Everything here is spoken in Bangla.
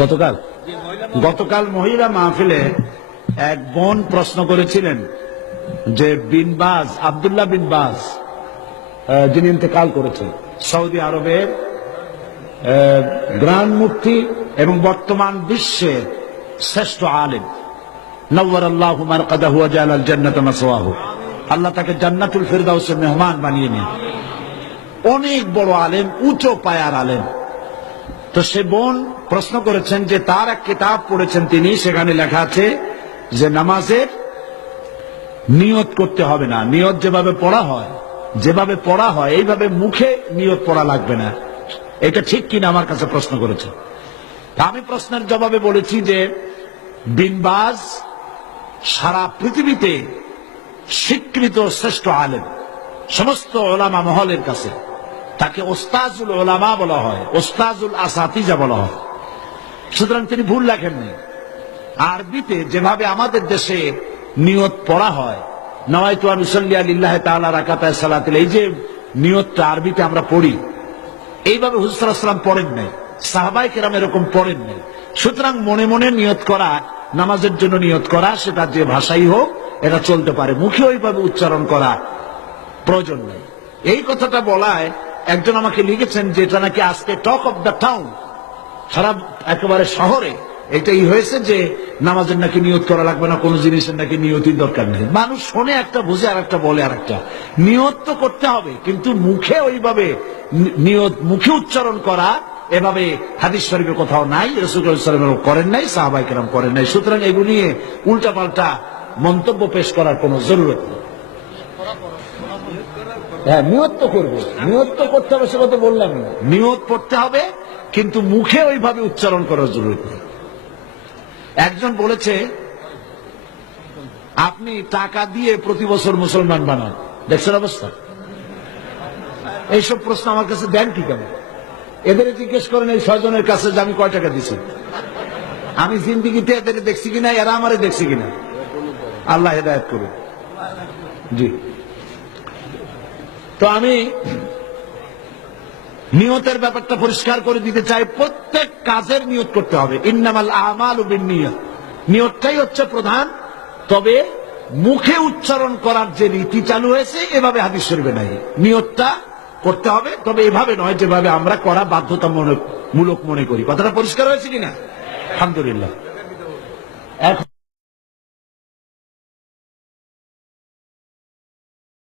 গতকাল গতকাল মহিলা মাহফিলে এক বোন প্রশ্ন করেছিলেন যে বিন বাজ, আব্দুল্লাহ বিন বাজ, যিনি ইন্তেকাল করেছেন, সৌদি আরবের গ্রান্ড মুফতি এবং বর্তমান বিশ্বের শ্রেষ্ঠ আলেম, নওয়ারাল্লাহু মারকাদাহু ওয়া জাআলাল জান্নাতা মাসওয়াহু, আল্লাহ তাকে জান্নাতুল ফিরদাউসের মেহমান বানিয়ে নেন। অনেক বড় আলেম, উঁচু পায়ার আলেম। তো সে বোন প্রশ্ন করেছেন যে তার এক কিতাব পড়েছেন তিনি, সেখানে লেখা আছে যে নামাজের নিয়ত করতে হবে না, নিয়ত যেভাবে পড়া হয় এইভাবে মুখে নিয়ত পড়া লাগবে না। এটা ঠিক কিনা আমার কাছে প্রশ্ন করেছে। আমি প্রশ্নের জবাবে বলেছি যে বিন বাজ সারা পৃথিবীতে স্বীকৃত শ্রেষ্ঠ আলেম, সমস্ত ওলামা মহলের কাছে তাকে ওস্তাজুল ওলামা বলা হয়, ওস্তাজুল আসাতিজা বলা হয়। সুতরাং তিনি ভুল লেখেননি। আরবিতে যেভাবে আমাদের দেশে নিয়ত পড়া হয়, নওয়াইতু আন উসাল্লি লিল্লাহি তাআলা রাকাতায় সালাতিল, এই যে নিয়তটা আরবিতে আমরা পড়ি, এইভাবে হুজুর সাল্লাল্লাহু আলাইহি ওয়াসাল্লাম পড়েন নাই, সাহাবায়ে কেরাম এরকম পড়েন নাই। সুতরাং মনে মনে নিয়ত করা, নামাজের জন্য নিয়ত করা, সেটা যে ভাষাই হোক এটা চলতে পারে, মুখে ওইভাবে উচ্চারণ করা প্রয়োজন নেই। এই কথাটা বলায় একজন আমাকে লিখেছেন যে এটা নাকি আজকে টক অফ দ্য টাউন, সারা একেবারে শহরে এটাই হয়েছে যে নামাজের নাকি নিয়ত করা লাগবে না, কোন জিনিসের নাকি নিয়তির দরকার নেই। মানুষ শোনে একটা, বুঝে আর একটা, বলে আর একটা। নিয়ত তো করতে হবে, কিন্তু মুখে ওইভাবে নিয়ত, মুখে উচ্চারণ করা এভাবে হাদিস শরীফে কোথাও নাই, রাসূলুল্লাহ সাল্লাল্লাহু আলাইহি ওয়াসাল্লাম করেন নাই, সাহাবায়ে কেরাম করেন নাই। সুতরাং এগুলো নিয়ে উল্টাপাল্টা মন্তব্য পেশ করার কোনো জরুরত নেই। হ্যাঁ, নিয়ত তো করবো, নিয়ত তো করতে হবে, সে কথা বললাম না। নিয়ত পড়তে হবে, কিন্তু মুখে ওইভাবে উচ্চারণ করার জরুরত নেই। একজন বলেছে আপনি টাকা দিয়ে প্রতি বছর মুসলমান বানান, দেখছেন অবস্থা? এইসব প্রশ্ন আমার কাছে দেন কি কেন? এদের জিজ্ঞেস করেন এই 6 জনের কাছে যে আমি কয় টাকা দিছি, আমি জিন্দিগিতে এদের দেখছি কিনা, এরা আমারে দেখছি কিনা। আল্লাহ হেদায়েত করুন। জি, তো আমি নিয়তের ব্যাপারটা পরিষ্কার করে দিতে চাই। প্রত্যেক কাজের নিয়ত করতে হবে। ইন্নামাল আমালু বিন্নিয়াত, নিয়তটাই হচ্ছে প্রধান। তবে মুখে উচ্চারণ করার যে রীতি চালু হয়েছে, এভাবে হাদিস শরীফে নাই। নিয়তটা করতে হবে, তবে এভাবে নয় যেভাবে আমরা করা বাধ্যতামূলক মনে করি। কথাটা পরিষ্কার হয়েছে কিনা? আলহামদুলিল্লাহ।